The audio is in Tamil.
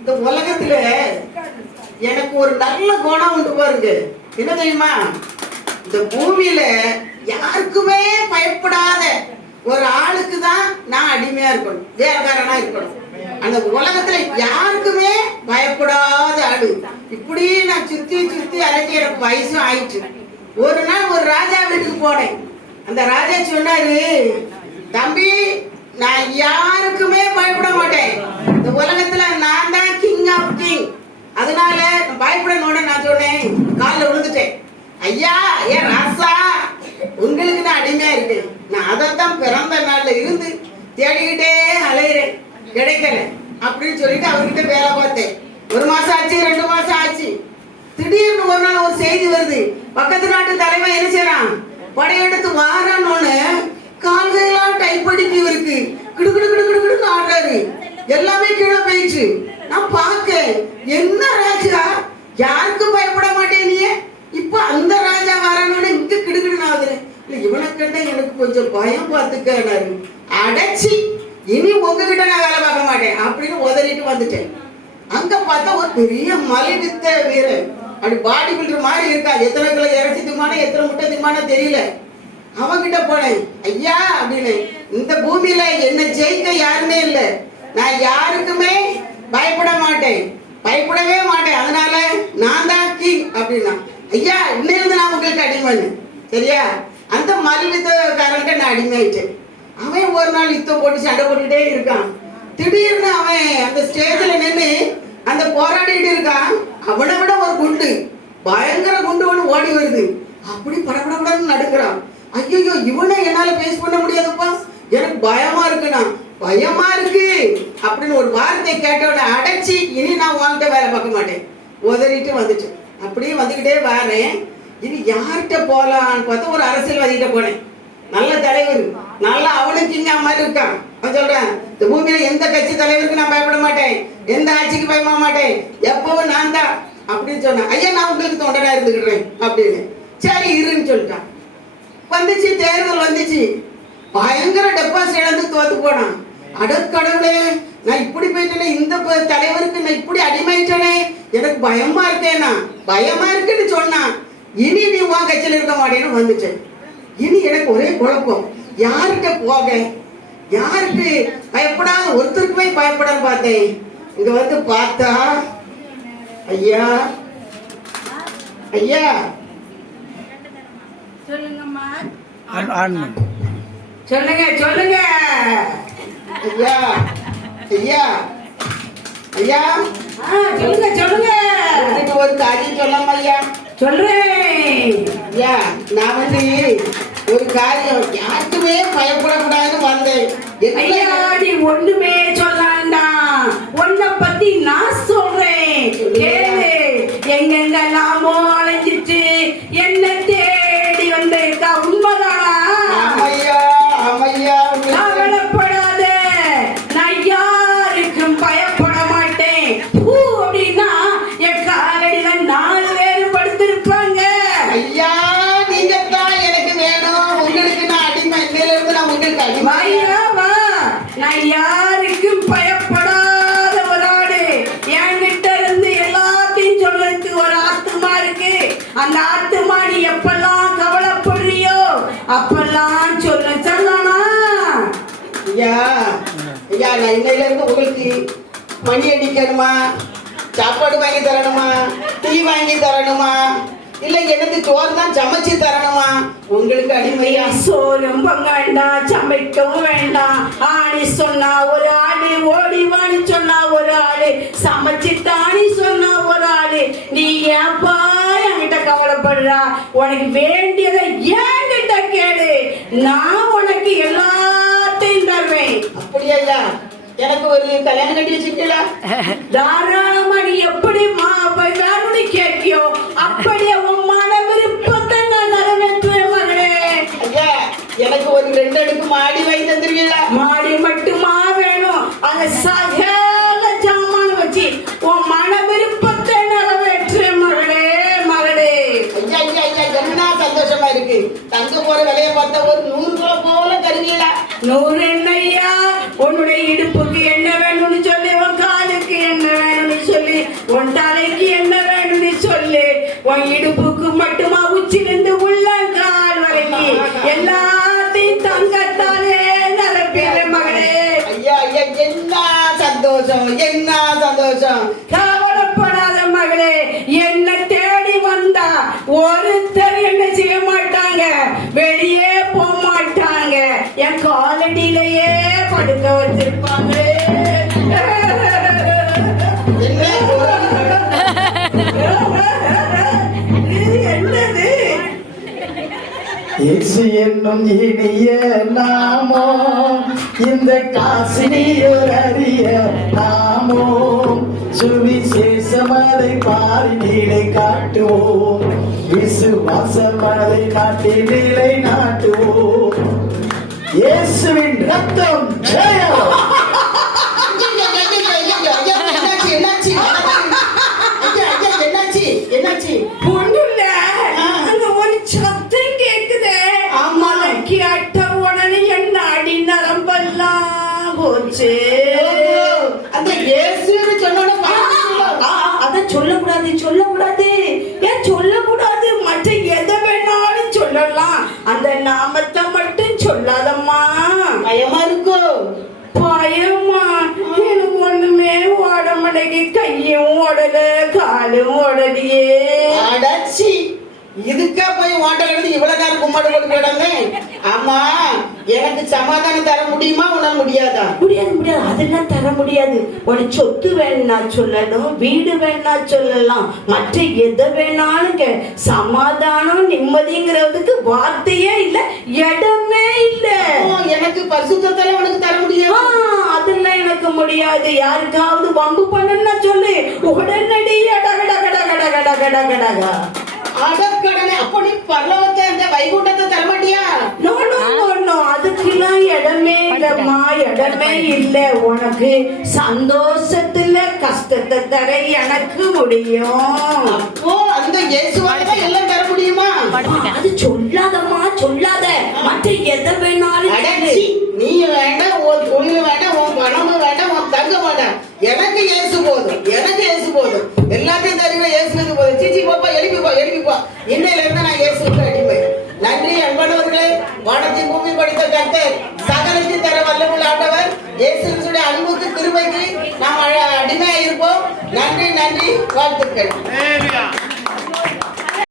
இந்த உலகத்துல எனக்கு ஒரு நல்ல குணம் உண்டு பாருங்க. என்ன தெரியுமா? இந்த பூமியில யாருக்குமே பயப்படாத ஒரு ஆளுக்கு தான் நான் அடிமையா இருக்கணும், வேலைக்காரனா இருக்கணும். அந்த உலகத்துல யாருக்குமே பயப்படாத ஆளு. இப்படி நான் சுத்தி சுத்தி அலைஞ்சி எனக்கு வயசும் ஆயிடுச்சு. ஒரு நாள் ஒரு ராஜா வீட்டுக்கு போனேன். அந்த ராஜா சொன்னாரு, தம்பி நான் யாருக்குமே பயப்பட மாட்டேன், இந்த உலகத்துல நான் தான் கிங் ஆஃப் கிங், அதனால பயப்படணும்னு நான் சொன்னேன். காலில் விழுந்துட்டேன். ஐயா ஏன் ராசா, உங்களுக்கு நான் அடிமையா இருக்கேன், நான் அதைத்தான் பிறந்த நாள்ல இருந்து தேடிக்கிட்டே அலையிறேன், கிடைக்கல அப்படின்னு சொல்லிட்டு அவர்கிட்ட வேலை பார்த்தேன். 1 மாசம் ஆச்சு, 2 மாசம் ஆச்சு. திடீர்னு ஒரு நாள் ஒரு செய்தி வருது, பக்கத்து நாட்டு தலைவன் என்ன செய்யறான், படையெடுத்து வாரான்னு கால்கையெல்லாம் டைப் அடிக்கு இருக்கு, கிடு கிடு கிடு கிடு கிடுன்னு ஆடுறாரு. எல்லாமே கீழே போயிடுச்சு. நான் பார்க்க, என்ன ராஜா யாருக்கும் பயப்பட மாட்டேன் நீ, இப்ப அந்த ராஜா வரானோன்னு இங்க கிடுகிடுன்னு ஆகுது. இல்ல இவனை கண்ட எனக்கு கொஞ்சம் பயம் பார்த்துக்கிறாரு. அடைச்சி இனி உங்ககிட்ட நான் வேலை பார்க்க மாட்டேன் அப்படின்னு உதறிட்டு வந்துட்டேன். அங்க பார்த்தா ஒரு பெரிய மலைவித்த வீரன், அப்படி பாடி பில்டர் மாதிரி இருக்கா. எத்தனை கிலோ இறைச்சி திம்மான, எத்தனை முட்டை திம்மான தெரியல. அவன்கிட்ட போனேன். ஐயா அப்படின்னு, இந்த பூமியில என்ன ஜெயிக்க யாருமே இல்லை, நான் யாருக்குமே பயப்பட மாட்டேன், பயப்படவே மாட்டேன், அதனால நான் தான் கிங் அப்படின்னா. ஐயா இன்னிலிருந்து நான் உங்களுக்கு அடிமைன்னு, சரியா? அந்த மல்யுத்தக்காரன்ட்ட நான் அடிமையாயிட்டேன். அவன் ஒரு நாள் யுத்தம் போட்டு சண்டை போட்டுட்டே இருக்கான். திடீர்னு அவன் அந்த ஸ்டேஜ்ல நின்று அந்த போராடிட்டு இருக்கான். அவனை விட ஒரு குண்டு, பயங்கர குண்டு ஒன்று ஓடி வருது. அப்படி படபடன்னு நடுக்கிறான். ஐயோ இவனை என்னால பேஸ் பண்ண முடியாதுப்பா, எனக்கு பயமா இருக்குண்ணா, பயமா இருக்கு அப்படின்னு ஒரு வார்த்தை கேட்டவனை அடைச்சி இனி நான் உங்கள்கிட்ட வேலை பார்க்க மாட்டேன் உதறிட்டு வந்துட்டேன். அப்படியே வந்துக்கிட்டே வரேன். இனி யார்கிட்ட போலான்னு பார்த்தா ஒரு அரசியல்வாதிகிட்ட போனேன். நல்ல தலைவர், நல்லா அவனுக்கு இங்க மாதிரி இருக்கான். அவன் சொல்றேன், இந்த பூமியில எந்த கட்சி தலைவருக்கு நான் பயப்பட மாட்டேன், எந்த ஆட்சிக்கு பயப்பட மாட்டேன், எப்பவும் நான் தான் அப்படின்னு சொன்னேன். ஐயா நான் உங்களுக்கு தொண்டனா இருந்துக்கிறேன் அப்படின்னு. சரி இருன்னு சொல்லிட்டான். வந்துச்சு, தேர்தல் வந்துச்சு. பயங்கர டெபாசிட் இழந்து தோத்து போனான். அடக்கடவுளே, நான் இப்படி போயிட்டேனே, இந்த தலைவருக்கு நான் இப்படி அடிமையிட்டேனே, எனக்கு பயமா இருக்கேனா, பயமா இருக்குன்னு சொன்னான். இனி நீ உன் கட்சியில் இருக்க மாட்டேன்னு வந்துட்டேன். இனி எனக்கு ஒரே குழப்பம், யார்கிட்ட போக, யாருக்கு பயப்படாத, ஒருத்தருக்குமே பயப்படான்னு பார்த்தேன். இங்க வந்து பார்த்தா, ஐயா ஐயா சொல்லுங்கம்மா, சொல்லுங்க சொல்லுங்க ஐயா ஐயா ஐயா சொல்லுங்க சொல்லுங்க, எனக்கு ஒரு காரியம் சொல்லாம ஐயா. சொல்றேன் ஐயா, நான் வந்து ஒரு காரியம் யாருக்குமே பயப்படக்கூடாதுன்னு வந்தேன். ஐயா நீ ஒண்ணுமே சொல்லாண்டா, உன்னை பத்தி நான் சொல்றேன் கேளு. எங்கெங்கெல்லாமோ அலைஞ்சிட்டு என்ன தேடி வந்திருக்கா, உண்மைதானா? ஆமையா ஆமையா. கவலைப்படாத, நான் யாருக்கும் பயப்பட மாட்டேன். பூ அப்படின்னா என் காலடியில 4 பேர் படுத்திருப்பாங்க. ஐயா நீங்க தான் எனக்கு வேணும், உங்களுக்கு நான் அடிமை, இன்னையில இருந்து நான் உங்களுக்கு அடிமை. ஐயாவா, நான் யாருக்கும் பயப்படாத ஒரு ஆளு. என்கிட்ட இருந்து எல்லாத்தையும் சொல்றதுக்கு ஒரு ஆத்துமா இருக்கு. அந்த ஆத்துமா நீ எப்பெல்லாம் கவலைப்படுறியோ அப்பெல்லாம் சொல்லனா. ஐயா ஐயா, நான் இன்னையில இருந்து உங்களுக்கு மணி அடிக்கணுமா, சாப்பாடு வாங்கி தரணுமா, டீ வாங்கி தரணுமா, இல்ல எனக்கு சோறு தான் சமைச்சு தரணுமா, உங்களுக்கு அடிமையா? சோறும் வேண்டாம், சமைக்கவும் வேண்டாம். ஆணி சொன்னா ஒரு ஆளு, ஓடிவான்னு சொன்னா ஒரு ஆளு, சமைச்சு தானி சொன்னா ஒரு ஆளு. நீ ஏன்பா என்கிட்ட கவலைப்படுறா? உனக்கு வேண்டியதை என்கிட்ட கேளு, நான் உனக்கு எல்லாத்தையும் தருவேன். அப்படியா ஐயா? எனக்கு ஒரு கல்யாணம் கட்டி வச்சுக்கலா? தாராளமா நீ எப்படி வேணும்னு கேட்கியோ அப்படியே உன் மன விருப்பத்தை நான் நிறைவேற்றுவேன் மகளே. ஐயா எனக்கு ஒரு 2 அடுக்கு மாடி வாங்கி தந்துருவீங்களா? மாடி மட்டுமா வேணும்? அந்த சகல ஜாமான் வச்சு உன் மன விருப்பத்தை நிறைவேற்றுவேன் மகளே மகளே. ஐயா ஐயா ஐயா, என்ன சந்தோஷமா இருக்கு. தங்க போற விலையை பார்த்தா ஒரு 100 கிலோ போல தருவீங்களா? 100 என்னையா? உன்னுடைய இடுப்புக்கு என்ன வேணும்னு சொல்லி, உன் காலுக்கு என்ன வேணும்னு உன் இடுப்புக்கு மட்டுமா உச்சிலிருந்து உள்ளங்கால் வரைக்கும் எல்லாத்தையும் தங்கத்தாலே நிரப்பிடுறேன் மகளே. ஐயா ஐயா, என்ன சந்தோஷம், என்ன சந்தோஷம். கவலைப்படாத மகளே, என்ன தேடி வந்தா ஒருத்தர் என்ன செய்ய மாட்டாங்க, வெளியே போக மாட்டாங்க, என் காலடியிலேயே படுக்க வச்சிருப்பாங்க. என்ன இது என்னது? இயேசு என்னும் இனிய நாமோ, இந்த காசினியர் அறிய நாமோ, சுவிசேஷமலை பாரினிலை காட்டுவோம், விசுவாசமலை நாட்டினிலை நாட்டுவோம். இயேசுவின் ரத்தம் ஜெயம். என்னாச்சு? ஒண்ணுல்ல, அங்க ஒரு சத்தம் கேக்குதே. ஆமா. கேட்ட உடனே என் அடி நரம்பெல்லாம் போச்சு. அந்த இயேசுன்னு சொன்னோட அத சொல்லக்கூடாது. ஏன் சொல்லக்கூடாது? மற்ற எதை வேணாலும் சொல்லலாம், அந்த நாமத்தை மட்டும் சொல்லாதம்மா. பயமா இருக்கோ? பயமா? எனக்கு ஒண்ணுமே ஓட மாட்டேங்கி, கையும் ஓடல, காலும் ஓடலையே. அடச்சி, இதுக்கா போய் ஓட்டறது இவ்வளவு நேரம் கும்மாடு போட்டு கிடந்தே. ஆமா, எனக்கு சமாதானம் தர முடியுமா, உன்னால முடியாதா? முடியாது, அதெல்லாம் தர முடியாது. ஒரு சொத்து வேணா சொல்லணும், வீடு வேணா சொல்லலாம், மற்ற எதை வேணாலும் சமாதானம் நிம்மதிங்கிறதுக்கு வார்த்தையே இல்ல, இடமே இல்ல. எனக்கு பரிசுத்தத்தெல்லாம் உனக்கு தர முடியும்? அதெல்லாம் எனக்கு முடியாது. யாருக்காவது வம்பு பண்ணா சொல்லு, உடனடியே அடக்கடனை. அப்படி பரலோகத்தை, அந்த வைகுண்டத்தை தர மாட்டியா? நோ, அதுக்கெல்லாம் இடமே இல்லம்மா, இடமே இல்ல. உனக்கு சந்தோஷத்துல கஷ்டத்தை தர எனக்கு முடியும். அப்போ அந்த இயேசுவால எல்லாம் தர முடியுமா? அது சொல்லாதம்மா, சொல்லாத. மற்ற எதை வேணாலும் அடச்சி, நீ வேண்டாம், உன் தொழில் வேண்டாம், உன் பணம் வேண்டாம், உன் தங்கம் வேண்டாம். எனக்கு இயேசு போதும், எனக்கு இயேசு போதும். எல்லாத்தையும் தருகிற இயேசுக்கு போதும். சீச்சி போப்பா, எழுப்பி போ. இன்னையில இருந்து நான் இயேசுக்கு அடிமை. நன்றி அன்பானவர்களே. வானத்தின் பூமி படைத்த கர்த்தர், சகலத்தையும் தர வல்லமுள்ள ஆண்டவர், இயேசுவின் அன்புக்கு கிருபைக்கு நாம் அடிமையா இருப்போம். நன்றி, வாழ்த்துக்கள்.